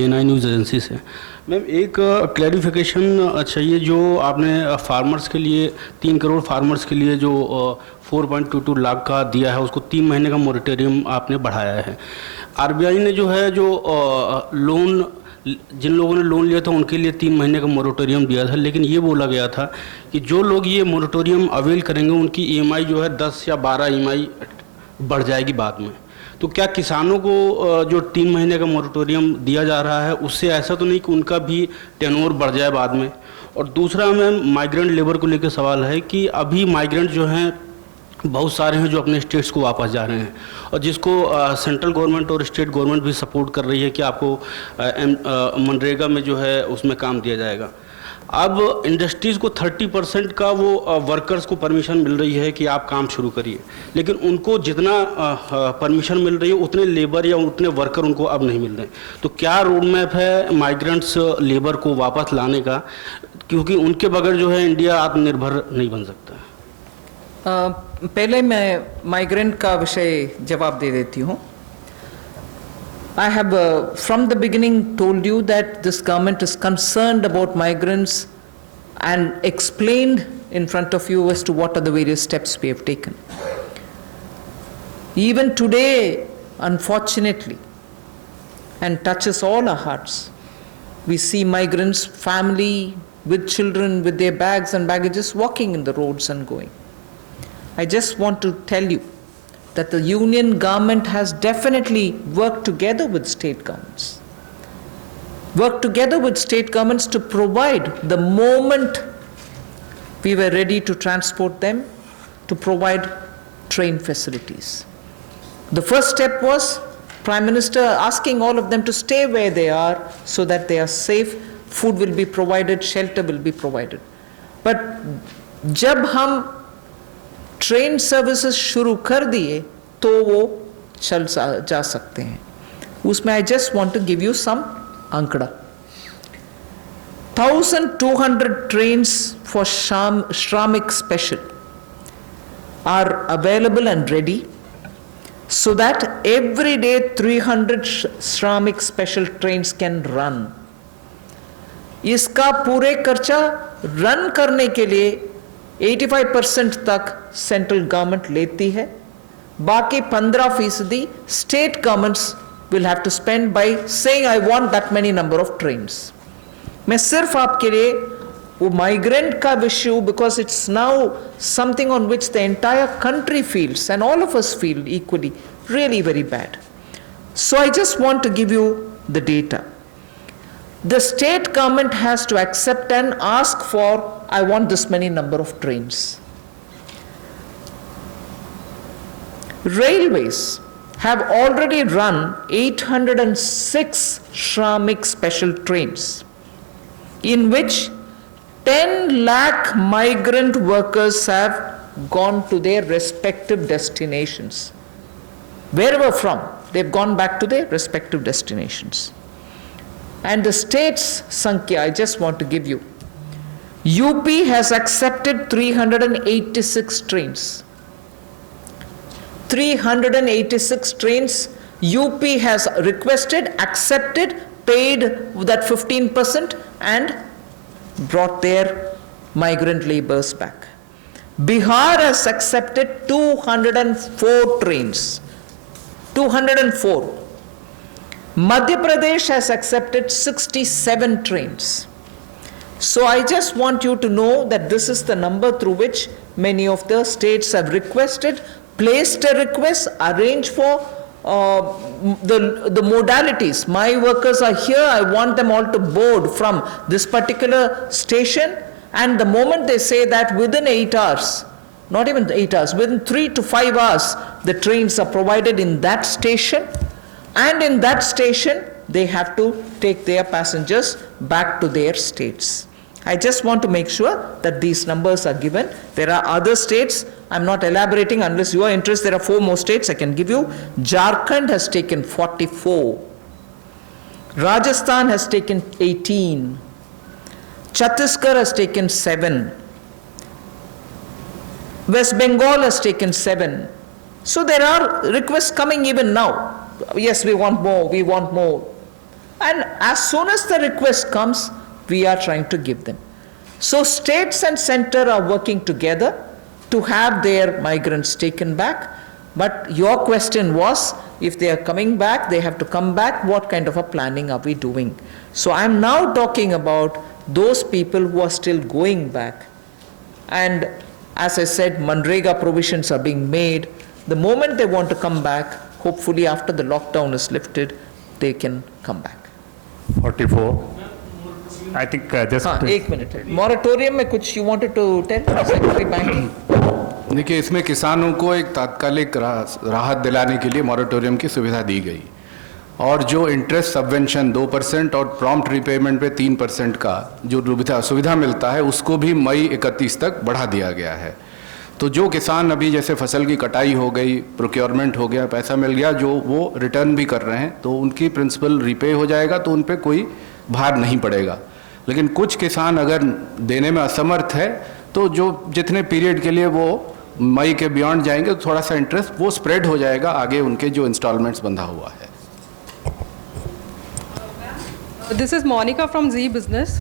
ANI news agency से। Ma'am एक clarification चाहिए, जो आपने फार्मर्स के लिए 3 करोड़ फार्मर्स के लिए जो 4.22 लाख का दिया है, उसको 3 महीने का मोरेटोरियम आपने बढ़ाया है। आरबीआई ने जो है जो लोन, जिन लोगों ने लोन लिया था उनके लिए 3 महीने का मोरेटोरियम दिया था, लेकिन ये बोला गया था कि जो लोग ये मोरेटोरियम अवेल करेंगे उनकी ईएमआई जो है 10 या 12 ईएमआई बढ़ जाएगी बाद में। तो क्या किसानों को जो 3 महीने का मोरेटोरियम दिया जा रहा है उससे ऐसा तो नहीं कि उनका भी टेन्योर बढ़ जाए बाद में? और दूसरा मैम, माइग्रेंट लेबर को लेकर सवाल है कि अभी माइग्रेंट जो हैं बहुत सारे हैं जो अपने स्टेट्स को वापस जा रहे हैं, और जिसको सेंट्रल गवर्नमेंट और स्टेट गवर्नमेंट भी सपोर्ट कर रही है कि आपको मनरेगा में जो है उसमें काम दिया जाएगा। अब इंडस्ट्रीज़ को 30% का वो वर्कर्स को परमिशन मिल रही है कि आप काम शुरू करिए, लेकिन उनको जितना परमिशन मिल रही है उतने लेबर या उतने वर्कर उनको अब नहीं मिल रहे। तो क्या रोड मैप है माइग्रेंट्स लेबर को वापस लाने का, क्योंकि उनके बगैर जो है इंडिया आत्मनिर्भर नहीं बन सकता। पहले मैं माइग्रेंट का विषय जवाब दे देती हूँ। I have from the beginning told you that this government is concerned about migrants and explained in front of you as to what are the various steps we have taken. Even today, unfortunately, and touches all our hearts, we see migrants, family with children with their bags and baggages walking in the roads and going. I just want to tell you that the union government has definitely worked together with state governments to provide, the moment we were ready to transport them, to provide train facilities. The first step was Prime Minister asking all of them to stay where they are so that they are safe, food will be provided, shelter will be provided. But जब हम train services शुरू कर दिए तो वो चल जा सकते हैं। उसमें I just want to give you some आंकड़ा। 1200 trains for Shramik Special are available and ready, so that every day 300 Shramik Special trains can run. इसका पूरे खर्चा रन करने के लिए 85% तक सेंट्रल गवर्नमेंट लेती है, बाकी 15% state governments will have to spend by saying I want that many number of trains. मैं सिर्फ आपके लिए वो माइग्रेंट का विषय, because it's now something on which the entire country feels and all of us feel equally really very bad, so I just want to give you the data. The state government has to accept and ask for, I want this many number of trains. Railways have already run 806 Shramik special trains, in which 10 lakh migrant workers have gone to their respective destinations. Wherever from, they've gone back to their respective destinations. And the state's Sankhya, I just want to give you. UP has accepted 386 trains. 386 trains UP has requested, accepted, paid that 15% and brought their migrant laborers back. Bihar has accepted 204 trains. 204. Madhya Pradesh has accepted 67 trains. So I just want you to know that this is the number through which many of the states have requested, placed a request, arranged for the modalities. My workers are here, I want them all to board from this particular station, and the moment they say that, within 8 hours, not even 8 hours, within 3 to 5 hours, the trains are provided in that station. And in that station, they have to take their passengers back to their states. I just want to make sure that these numbers are given. There are other states, I'm not elaborating unless you are interested. There are 4 more states I can give you. Jharkhand has taken 44. Rajasthan has taken 18. Chhattisgarh has taken 7. West Bengal has taken 7. So there are requests coming even now. Yes, we want more, we want more. And as soon as the request comes, we are trying to give them. So states and center are working together to have their migrants taken back. But your question was, if they are coming back, they have to come back, what kind of a planning are we doing? So I'm now talking about those people who are still going back. And as I said, Manrega provisions are being made. The moment they want to come back, hopefully after the lockdown is lifted, they can come back. 44. I think just. हाँ, एक minute है. Moratorium में कुछ you wanted to tell, Secretary Banking? देखिए, इसमें किसानों को एक तात्कालिक राहत दिलाने के लिए मॉरेटोरियम की सुविधा दी गई और जो इंटरेस्ट सबवेंशन 2% और प्रॉम्प्ट रीपेमेंट पे 3% का जो सुविधा मिलता है उसको भी मई 31 तक बढ़ा दिया गया है। तो जो किसान अभी जैसे फसल की कटाई हो गई, प्रोक्योरमेंट हो गया, पैसा मिल गया, जो वो रिटर्न भी कर रहे हैं तो उनकी प्रिंसिपल रीपे हो जाएगा, तो उन पर कोई भार नहीं पड़ेगा। लेकिन कुछ किसान अगर देने में असमर्थ है तो जो जितने पीरियड के लिए वो मई के बियॉन्ड जाएंगे तो थोड़ा सा इंटरेस्ट वो स्प्रेड हो जाएगा आगे उनके जो इंस्टॉलमेंट्स बंधा हुआ है। This is Monica from Z Business.